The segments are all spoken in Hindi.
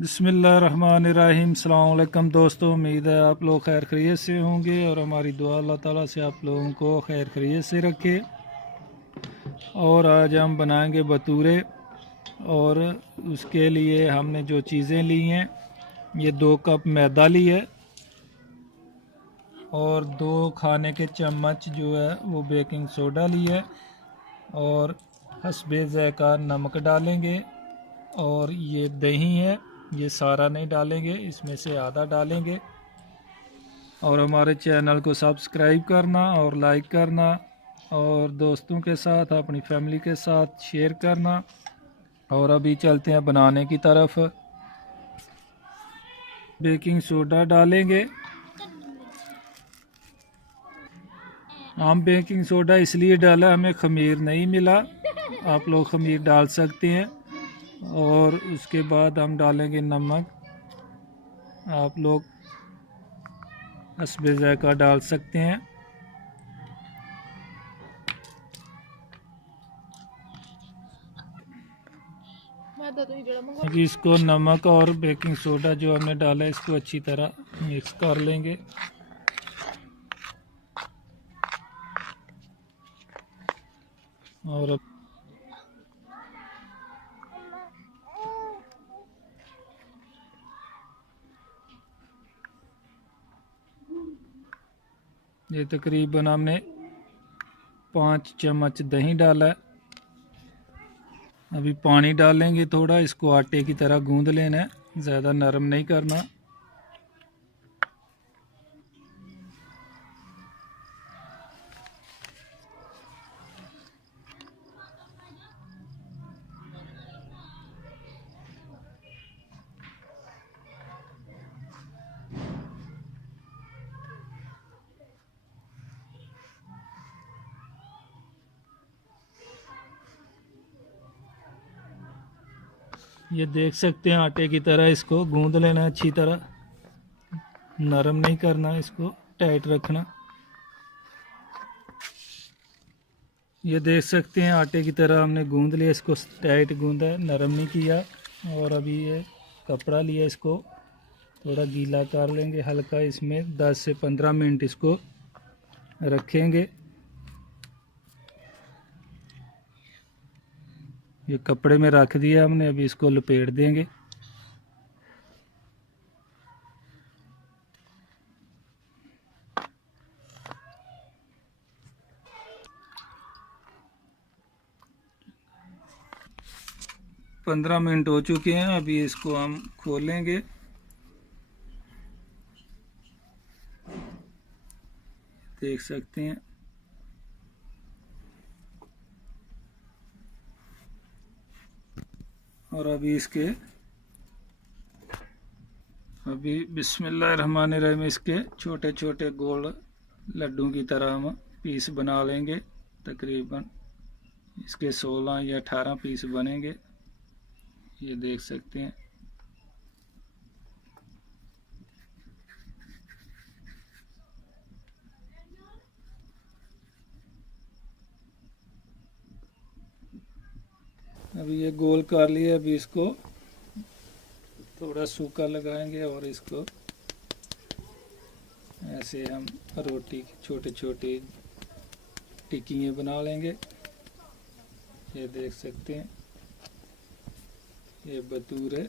बिस्मिल्लाहिर्रहमानिर्रहीम। अस्सलाम वालेकुम दोस्तों, उम्मीद है आप लोग खैर खैरियत से होंगे और हमारी दुआ अल्लाह ताला से आप लोगों को खैर खैरियत से रखे। और आज हम बनाएंगे भटूरे। और उसके लिए हमने जो चीज़ें ली हैं, ये 2 कप मैदा ली है और 2 खाने के चम्मच जो है वो बेकिंग सोडा ली है और हस्बे ज़ायक़ा नमक डालेंगे। और ये दही है, ये सारा नहीं डालेंगे, इसमें से आधा डालेंगे। और हमारे चैनल को सब्सक्राइब करना और लाइक करना और दोस्तों के साथ अपनी फैमिली के साथ शेयर करना। और अभी चलते हैं बनाने की तरफ। बेकिंग सोडा डालेंगे। हम बेकिंग सोडा इसलिए डाला, हमें खमीर नहीं मिला, आप लोग खमीर डाल सकते हैं। और उसके बाद हम डालेंगे नमक, आप लोग हस्बे ज़ायक़ा डाल सकते हैं। अभी इसको नमक और बेकिंग सोडा जो हमने डाला है इसको अच्छी तरह मिक्स कर लेंगे। और अब ये तकरीबन हमने 5 चम्मच दही डाला है। अभी पानी डालेंगे थोड़ा, इसको आटे की तरह गूंद लेना है, ज़्यादा नरम नहीं करना। ये देख सकते हैं आटे की तरह इसको गूंद लेना है अच्छी तरह, नरम नहीं करना, इसको टाइट रखना। ये देख सकते हैं आटे की तरह हमने गूंद लिया, इसको टाइट गूंदा है, नरम नहीं किया। और अभी ये कपड़ा लिया, इसको थोड़ा गीला कर लेंगे हल्का, इसमें 10 से 15 मिनट इसको रखेंगे। ये कपड़े में रख दिया हमने, अभी इसको लपेट देंगे। पंद्रह मिनट हो चुके हैं, अभी इसको हम खोलेंगे। देख सकते हैं और अभी बिस्मिल्लाहिर्रहमानिर्रहीम इसके छोटे छोटे गोल लड्डू की तरह हम पीस बना लेंगे। तकरीबन इसके 16 या 18 पीस बनेंगे, ये देख सकते हैं। अभी ये गोल कर लिया, अभी इसको थोड़ा सूखा लगाएंगे और इसको ऐसे हम रोटी की छोटे छोटे टिक्कियाँ बना लेंगे। ये देख सकते हैं ये भटूरे।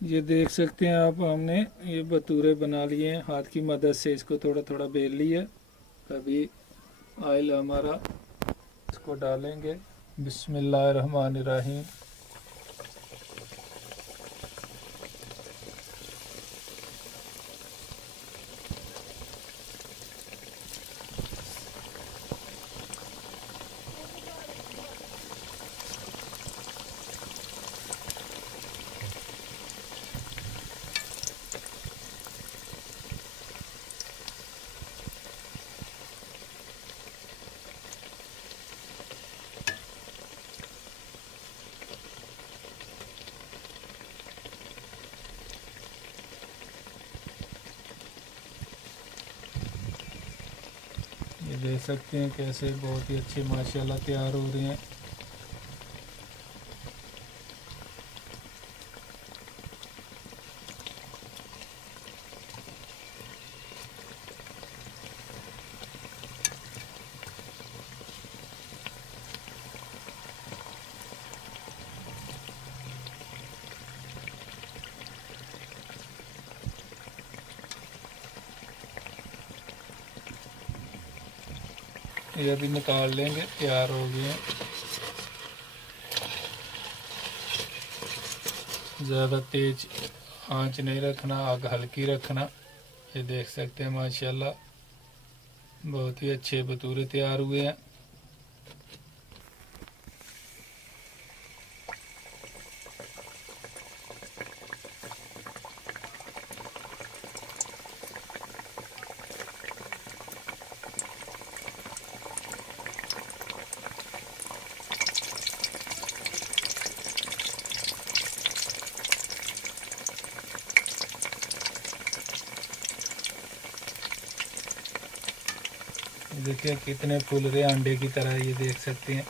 ये देख सकते हैं आप, हमने ये भटूरे बना लिए हैं, हाथ की मदद से इसको थोड़ा थोड़ा बेल लिया। अभी ऑयल हमारा इसको डालेंगे। बिस्मिल्लाहिर्रहमानिर्रहीम। देख सकते हैं कैसे बहुत ही अच्छे माशाल्लाह तैयार हो रहे हैं। ये भी निकाल लेंगे, तैयार हो गए हैं। ज़्यादा तेज आंच नहीं रखना, आग हल्की रखना। ये देख सकते हैं माशाल्लाह बहुत ही अच्छे भटूरे तैयार हुए हैं। देखिए कितने फूल रहे अंडे की तरह, ये देख सकते हैं।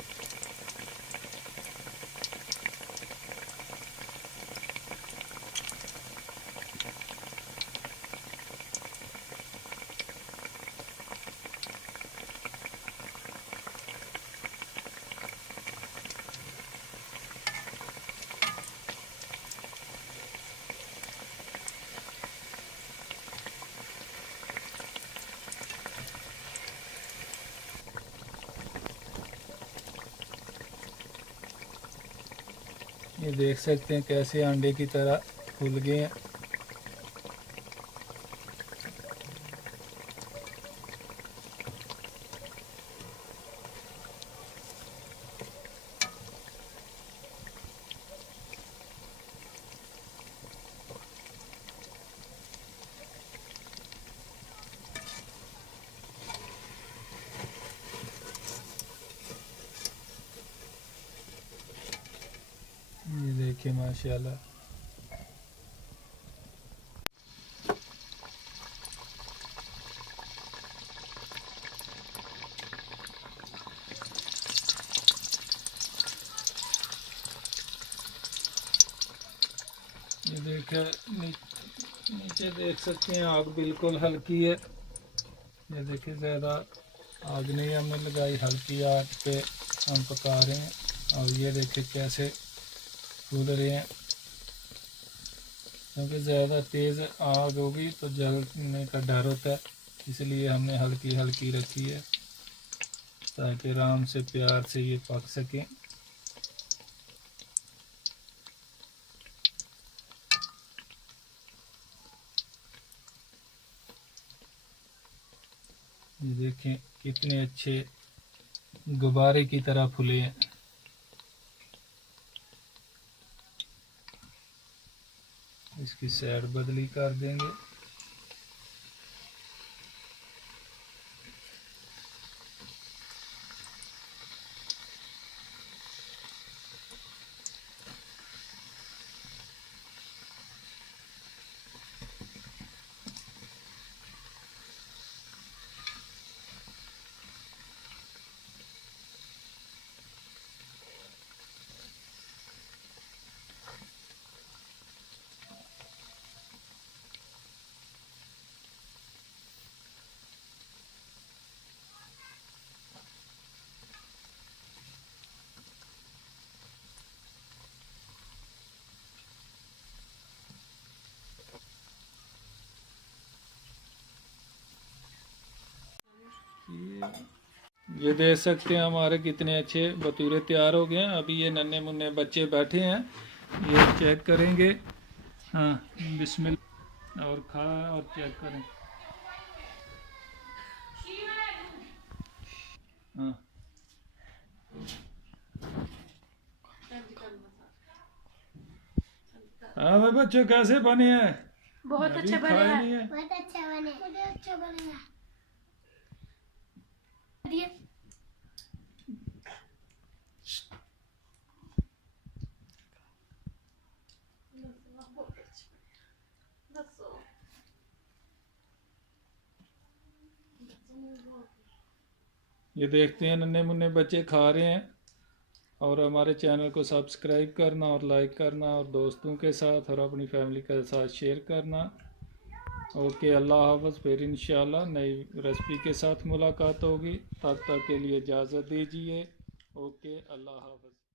ये देख सकते हैं कैसे अंडे की तरह फूल गए हैं। ये देखिए माशाल्लाह। ये देखिए नीचे देख सकते हैं आग बिल्कुल हल्की है। ये देखिए ज़्यादा आग नहीं हमने लगाई, हल्की आग पे हम पका रहे हैं। और ये देखिए कैसे फूल रहे हैं, क्योंकि ज़्यादा तेज़ आग होगी तो जलने का डर होता है, इसलिए हमने हल्की हल्की रखी है ताकि आराम से प्यार से ये पक सकें। ये देखें कितने अच्छे गुब्बारे की तरह फूले हैं। इसकी साइड बदली कर देंगे। ये देख सकते हैं हमारे कितने अच्छे भटूरे तैयार हो गए हैं। अभी ये नन्हे मुन्ने बच्चे बैठे हैं, ये चेक करेंगे। हाँ बिस्मिल्लाह, और खा और चेक करें। हाँ हाँ भाई बच्चों कैसे बने हैं? बहुत अच्छे बने हैं, बहुत अच्छा बने, बहुत अच्छा बने। ये देखते हैं नन्हे मुन्ने बच्चे खा रहे हैं। और हमारे चैनल को सब्सक्राइब करना और लाइक करना और दोस्तों के साथ और अपनी फैमिली के साथ शेयर करना। ओके, अल्लाह हाफ़िज़। फिर इंशाल्लाह नई रेसिपी के साथ मुलाकात होगी। तब तक के लिए इजाज़त दीजिए। ओके, अल्लाह हाफ़िज़।